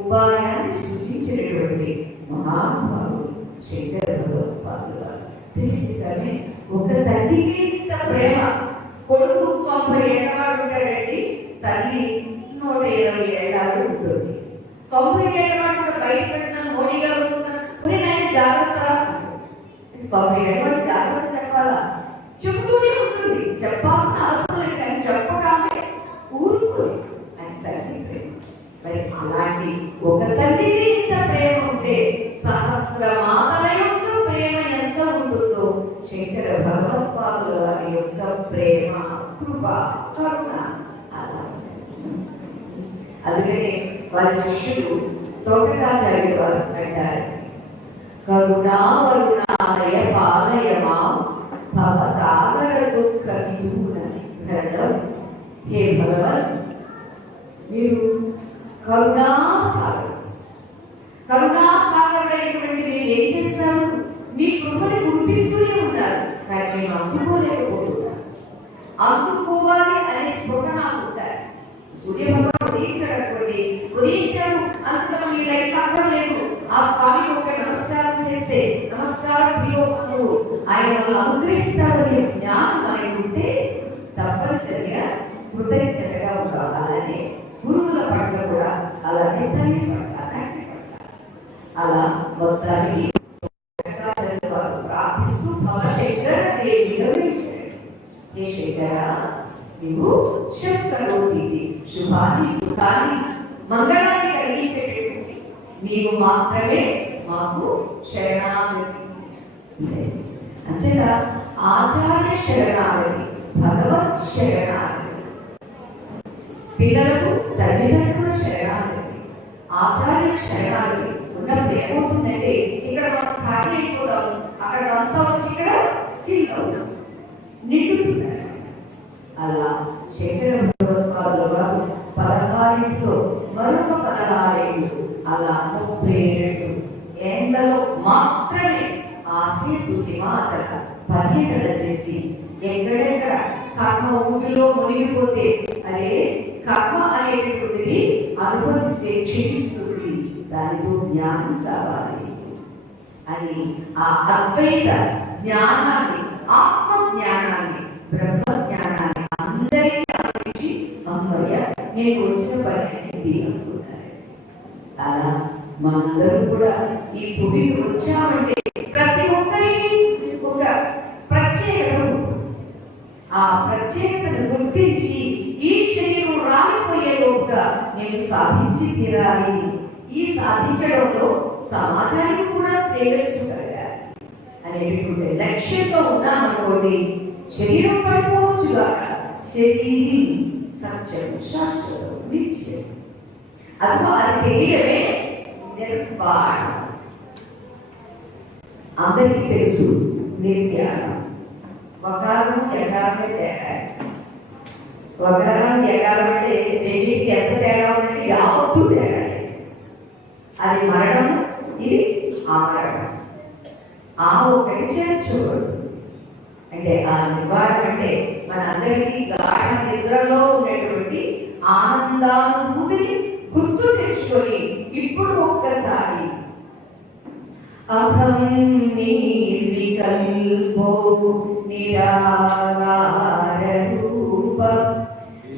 ఉపాయాన్ని సూచించినటువంటి మహానుభావుడు శంకర భగవత్పాదుల వారు తెలిసేసరి ఒక తల్లికి ఇంత ప్రేమ. కొడుకు 90 ఏళ్ళ వాడు ఉంటాడండి, తల్లి 120 ఏళ్ళ ఉంటుంది. 90 ఏళ్ళ వాడు కూడా బయట పెట్టిన మోడీగా వస్తున్నాను, నేను జాగ్రత్త 90 ఏళ్ళ వాడు జాగ్రత్త చెప్పాలా? చెబుతూనే ఉంటుంది, చెప్పాల్సిన అవసరం లేదు. కానీ చెప్పగానే ఊరుకోరు అని తల్లి ప్రేమ. మరి అలాంటి ఒక తల్లికి ఇంత ప్రేమ ఉంటే సహస్ర మాతల యొక్క ప్రేమ ఎంత ఉంటుందో శంకర భగవత్పాదుల వారి యొక్క ప్రేమ, కృప, కరుణ అలా. అందుకనే వారి శిష్యులు తోటకాచార్యులు వారు అంటారు, కరుణావరుణాలయ పాలయమా భవసాగర దుఃఖ విదూరం. హే భగవన్, మీరు కరుణాసాగరుడైనటువంటి మీరు ఏం చేస్తారు? మీ కృపని గుర్తిస్తూనే ఉంటారు. కానీ నేను అందుకోలేకపోతున్నాను. అందుకోవాలి అనే స్పృహ నాకు ఉంటారు. సూర్యభగవాన్ ఉదయించాడనుకోండి, ఉదయించాడు అంతలో మీ లైఫ్ అక్కర్లేదు. ఆ స్వామి ఒక నమస్కారం చేస్తే నమస్కారం ప్రియోపము ఆయన అనుగ్రహిస్తాడనే జ్ఞానం మనకుంటే తప్పనిసరిగా కృతజ్ఞతగా ఉండాలనే గురువుల పట్ల కూడా అలాగే తల్లి పట్ల అలా మొత్తానికి ప్రార్థిస్తూ భవశంకర హే శంకర నీవు శంకరోతి శుభాన్ని సుఖాన్ని మంగళాన్ని కలిగించేటటువంటి నీవు మాత్రమే మాకు శరణాగతి. అంతేగా ఆచార్య శరణాగతి, భగవత్ శరణాగతి, పిల్లలకు తల్లిదండ్రుల శరణాగతి, ఆచార్య శరణాగతి ఉన్నప్పుడు ఏమవుతుందంటే ఇక్కడ మనం ఖాళీ అయిపోతాము, అక్కడ అంతా వచ్చి ఇక్కడ ఫీల్ అవుతాం, నిండుతున్నారు. అలా శంకర భగవత్పాదుల వారు 16 మరొక 16 అలా 32 ఏళ్లలో మాత్రమే ఆసియా హిమాచల పర్యటన చేసి ఎక్కడెక్కడ కర్మ ఊపిలో మునిగిపోతే అదే కర్మ అనేటటువంటిది అనుభవిస్తే క్షీణిస్తుంది, దానితో జ్ఞానం కావాలి అని ఆ అద్వైత జ్ఞానాన్ని, ఆత్మ జ్ఞానాన్ని, బ్రహ్మ జ్ఞానాన్ని అందరికీ అందించి అమ్మయ్య నేను వచ్చిన పని అనుకున్నారు. అలా మనందరూ కూడా ఈ భూమికి వచ్చామంటే ప్రతి ఒక్కరికి ఒక ప్రత్యేకత ఉంటుంది. ఆ ప్రత్యేకతను గుర్తించి ఈ శరీరం రాలిపోయే లోపుగా నేను సాధించి తీరాలి, ఈ ఈ సాధించడంలో సమాజానికి కూడా శ్రేయస్సు కలగాలి అనేటువంటి లక్ష్యంతో ఉన్నామనుకోండి, శరీరం పడిపోవచ్చుగాక, శరీరం సత్యం శాశ్వతం నిత్యం. అదిగో అది తెలియడమే నిర్వాణం. అందరికీ తెలుసు నిర్యాణం. వకారం యకారమే తేడా. వకారం యకారం అంటే రెండింటికి ఎంత తేడా ఉందంటే యావత్తు తేడా. అది మరణం, ఇది ఆమరణం. ఆ ఒకటి చేర్చకూడదు. అంటే ఆ నిర్వాణం అంటే మన అందరికీ గాఢ నిద్రలో ఉన్నటువంటి ఆనందానుభూతిని గుర్తు తెచ్చుకొని ఇప్పుడు ఒక్కసారి అహం నిర్వికల్పో నిరాకార రూప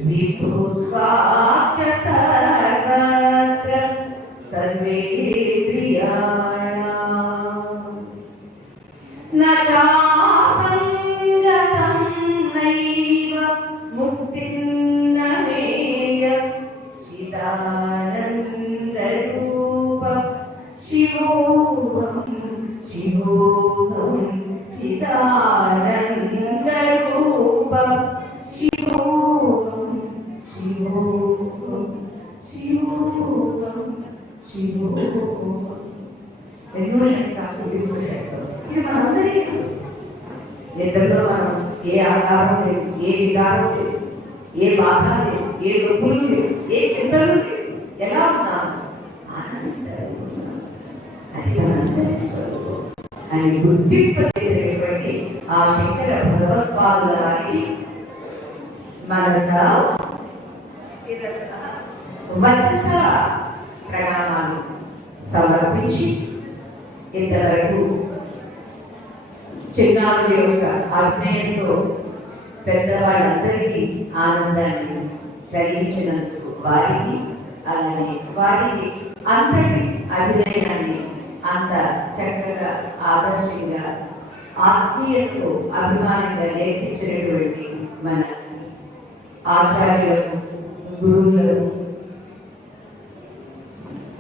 విభూత్వాచ సర్వత్ర సర్వేంద్రియాణాం న చాసంగతం నైవ ముక్తిం న మేయ చిదానంద రూప శివోహం శివోహం చిదానంద రూప శివోహం శివోహం శివోహం శివోహం. ఎన్నో శక్తాలు ఇది మనందరికీ. నిద్రలో మనం ఏ ఆకారం లేదు, ఏ వికారం లేదు, ఏ బాధ లేదు, ఏ నొప్పులు లేవు, ఏ చింతలు లేవు. ఎలా ఉన్నాము? అని గుర్తింపజేసేటువంటి ఆ శంకర భగవత్పాదుల వారికి మనస శిరస వచస ప్రణామాలు సమర్పించి ఇంతవరకు చిన్నారుల యొక్క అభినయంతో పెద్దవాళ్ళందరికీ ఆనందాన్ని కలిగించినందుకు వారికి, అలానే వారికి అంతటి అభినయాన్ని అంత చక్కగా ఆదర్శంగా ఆత్మీయతతో అభిమానంగా నేర్పించినటువంటి మన ఆచార్యులకు, గురువులకు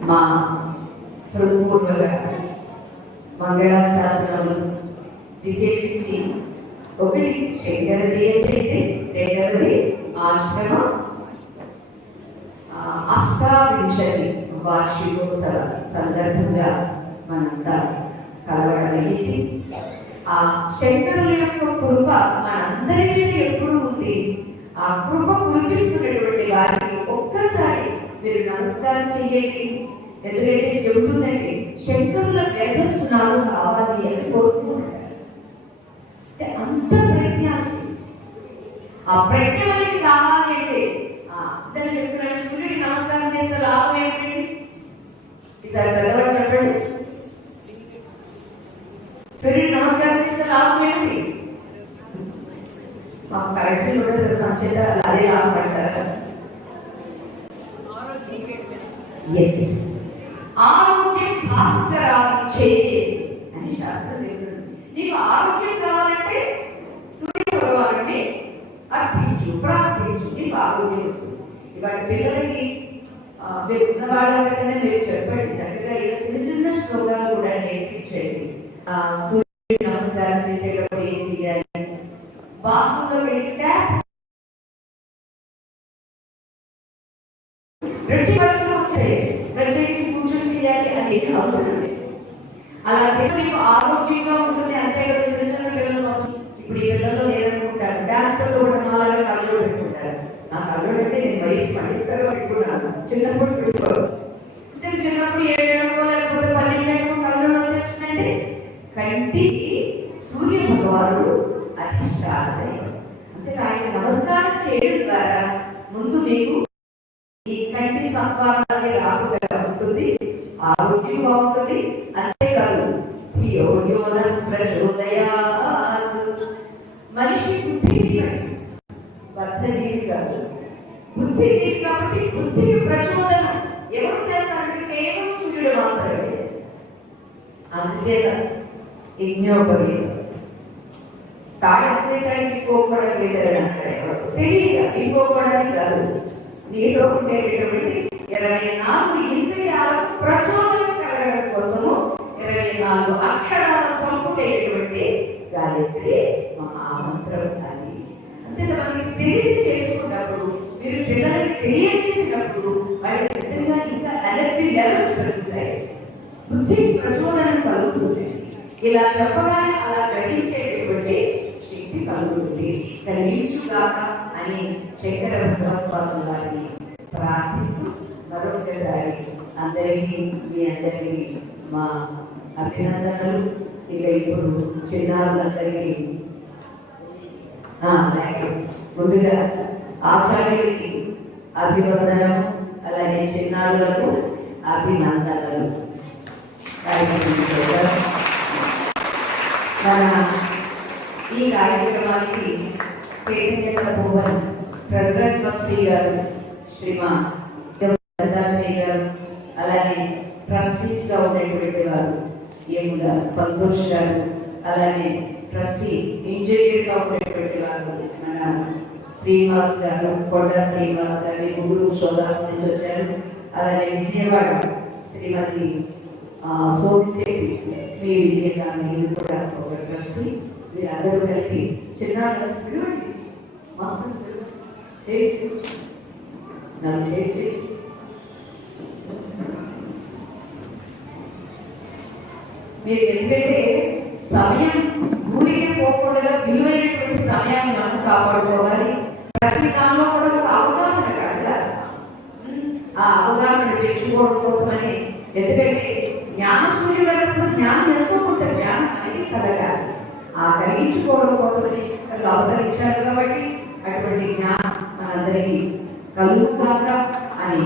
మా హృదయపూర్వక మంగళాశాసనములు విశేషించి ఒకటి శంకర జయంతి అయితే, రెండవది ఆశ్రమ అష్టావింశతి వార్షికోత్సవ సందర్భంగా మనంతా కలవడమైంది. ఆ శంకరుల యొక్క కృప మనందరి మీద ఎప్పుడు ఉంది. ఆ కృప కురిపిస్తున్నటువంటి వారికి ఒక్కసారి మీరు నమస్కారం చేయండి. ఎందుకంటే చెబుతుందండి, శంకరుల మేధస్సు నాకు కావాలి అని కోరుకుంటారు. అంత ప్రజ్ఞాసి, ఆ ప్రజ్ఞ మనకి కావాలి అంటే అందరూ చెప్తున్నాడు, సూర్యుడికి నమస్కారం చేస్తే లాభం ఏమిటండి? ఈసారి పెద్దవాడు చెప్పండి, సూర్యుడికి నమస్కారం చేస్తే లాభం ఏమిటి? మాకు కరెక్ట్ కూడా చేత అదే లాభం పడతారా? ఎస్, ఆరోగ్యం భాస్కరాచే అని శాస్త్రం చెప్తుంది. నీకు ఆరోగ్యం కావాలంటే సూర్య భగవానుడిని అర్థించు, ప్రార్థించు, నీకు ఆరోగ్యం వస్తుంది. ఇవాళ పిల్లలకి మీరు ఉన్న వాళ్ళకైనా మీరు చెప్పండి, చక్కగా ఇలా చిన్న చిన్న శ్లోకాలు కూడా నేర్పించండి. సూర్యుడికి నమస్కారం చేసేటప్పుడు ఏం చేయాలి? బాత్రూంలో వెళ్ళి ట్యాప్ రెడ్డి వరకు వచ్చేది కూర్చొని చేయాలి అని అవసరం లేదు. అలా చేస్తే మీకు ఆరోగ్యంగా ఉంటుంది. అంతే కదా, చిన్న చిన్న పిల్లలు ఇప్పుడు ఈ పిల్లలు లేదనుకుంటారు, డాన్స్ లో కూడా అలాగే కళ్ళు పెట్టుకుంటారు. నా కళ్ళు అంటే నేను వయసు పండిస్తారు పెట్టుకున్నాను, చిన్నప్పుడు పెట్టుకోరు. చిన్నప్పుడు 7 లేకపోతే 12 కళ్ళు వచ్చేస్తుందంటే కంటికి సూర్య భగవానుడు అధిష్టానం. అంతే ఆయన నమస్కారం చేయడం ద్వారా ముందు మీకు ఈ కంటి సంపాదన రాకుండా ఉంటుంది, ఆరోగ్యం బాగుంటుంది. అంతేకాదు మనిషి బుద్ధిజీవి, బద్ధజీవి కాదు, బుద్ధిజీవి. కాబట్టి బుద్ధికి ప్రచోదనం ఎవరు చేస్తారంటే కేవలం సూర్యుడు మాత్రమే చేస్తారు. అందుచేత యజ్ఞోపవీతం తాళం వేసానికి ఇంకోపడానికి వేశారని అంటారు. ఎవరు తెలియక ఇంకోపడానికి కాదు, నీలో ఉండేటటువంటి 24 ఇంద్రియాల అంటే మనకి తెలిసి చేసుకున్నప్పుడు, మీరు పిల్లలకి తెలియజేసినప్పుడు వాళ్ళకి నిజంగా ఇంకా ఎనర్జీ లెవెల్స్ పెరుగుతాయి, బుద్ధి ప్రచోదనం కలుగుతుంది. ఇలా చెప్పగానే అలా గ్రహించేటటువంటి శక్తి కలుగుతుంది. కలిగించుగాక అని శంకర భగవత్పాదుల వారిని ప్రార్థిస్తూ మరొకసారి అందరికీ మీ అందరికీ మా అభినందనలు. ఇక ఇప్పుడు చిన్నారులందరికీ ముందుగా ఆచార్యులకి అభివందనం, అలాగే చిన్నారులకు అభినందనలు. మన ఈ కార్యక్రమానికి చైతన్య భువన్ ప్రెసిడెంట్ ట్రస్టీ గారు శ్రీమాన్ గారు, అలాగే ట్రస్టీస్ గా ఉన్నటువంటి వారు ఏముల సంతోష్ గారు, అలాగే ట్రస్టీ ఇంజనీర్ గా ఉన్నటువంటి వారు మన శ్రీనివాస్ గారు, కొండ శ్రీనివాస్ గారు ముగ్గురు సోదరుల నుంచి వచ్చారు. అలాగే విజయవాడ శ్రీమతి సోమిశెట్టి మీ విజయ గారిని కూడా ఒక ట్రస్టీ. వీరందరూ కలిపి చిన్న మీరు ఎందుకంటే సమయం ఊరికే పోకుండా విలువైనటువంటి సమయాన్ని మనం కాపాడుకోవాలి. ప్రతి దానిలో కూడా ఒక అవగాహన కాదు, ఆ అవగాహన పెంచుకోవడం కోసమని. ఎందుకంటే జ్ఞాన సూర్యుడు జ్ఞానం ఎంతో కొంత జ్ఞానం అనేది కలగాలి. ఆ కలిగించుకోవడం కోసమని అవతరించారు కాబట్టి అటువంటి జ్ఞానం మనందరికీ కలుగుతాక అని